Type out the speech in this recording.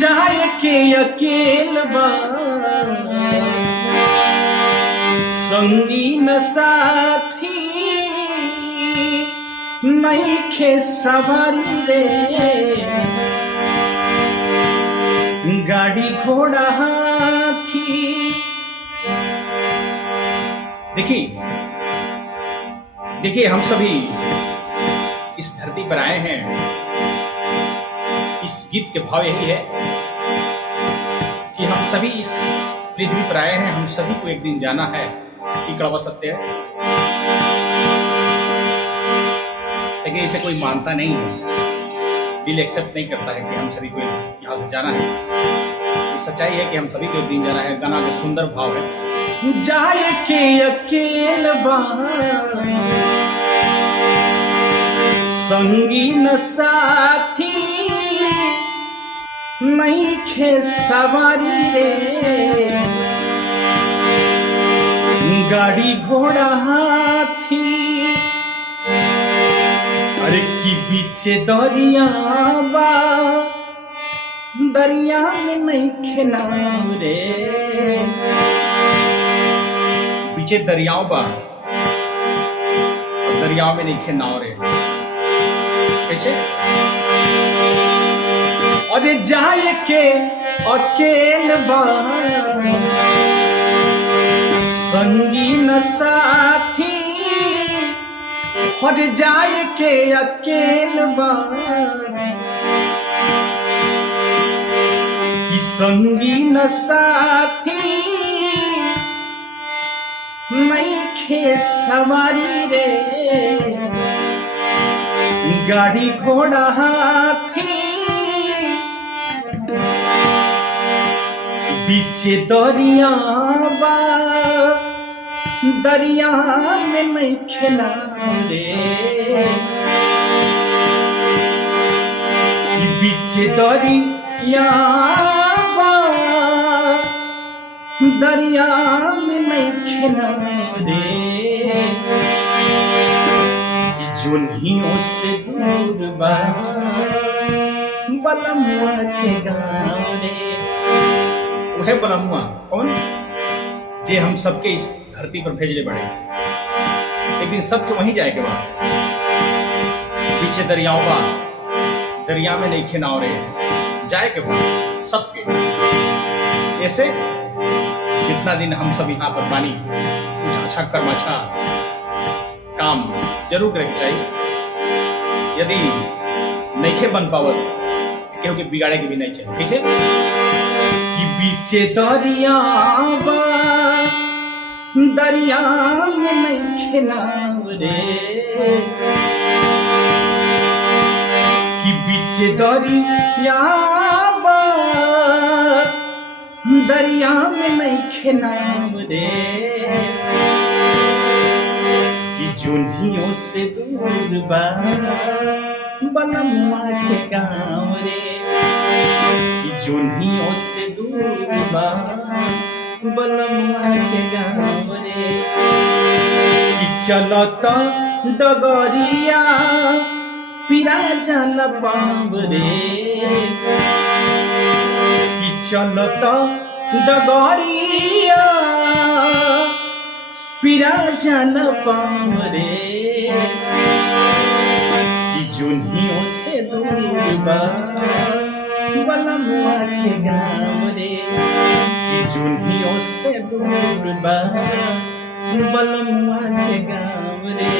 जाए के अकेल बा संगी न साथी नहीं खे सवारी रे गाड़ी घोड़ा हाथी। देखिए हम सभी इस धरती पर आए हैं। इस गीत के भाव यही है कि हम सभी इस पृथ्वी पर आए हैं, हम सभी को एक दिन जाना है। ये कड़वा सत्य है, लेकिन इसे कोई मानता नहीं है, दिल एक्सेप्ट नहीं करता है कि हम सभी को यहाँ से जाना है। ये सच्चाई है कि हम सभी को एक दिन जाना है। गाना के सुंदर भाव है, जाए के अकेल बा संगी न साथी नहीं खे सवारी रे गाड़ी घोड़ा हाथी। अरे की बीचे दरिया बा दरिया में नहीं खे नाव रे। बीचे दरियाओं बा दरियाओं में नहीं खे नाव रे। कैसे? अरे जाए के अकेल बा संगी न साथी। अरे जाए के अकेल बा कि संगी न साथी नहीं खे सवारी रे गाड़ी घोड़ा हाथी। बीचे दरिया बा दरिया में नहीं खेला रे। बीचे दरिया बा दरिया में नहीं खेला रे। जोनियों से दूर बा बलमुआ के गाँव रे। वो है बलमुआ कौन? जे हम सबके इस धरती पर भेजले बड़े, एक दिन सबके वहीं जाए के बाद। पीछे दरियाओं बा दरिया में नहीं खेनाव रे जाए के बाद सबके। ऐसे जितना दिन हम सब यहाँ पर बानी कुछ अच्छा कर्म अच्छा काम जरूर करे चाहिए। यदि नहीं बन पावत क्योंकि बिगाड़े के भी नहीं चाहिए। कैसे? कि बीचे दरिया बा दरिया में नहीं खेलाव रे। कि बीचे दरिया बा दरिया में नहीं खेलाव रे। कि जोनियों से दूर बा बलमुआ के गाँव रे। कि जोनियों से दूर बा बलमुआ के गाँव रे। कि चलता डगरिया पिरा जल पाव रे। कि चलता डगरिया पिरा जल पाव रे। कि जोनियों से दूर बा बलमुआ के गाँव रे। कि जोनियों से दूर बा बलमुआ के गाँव रे।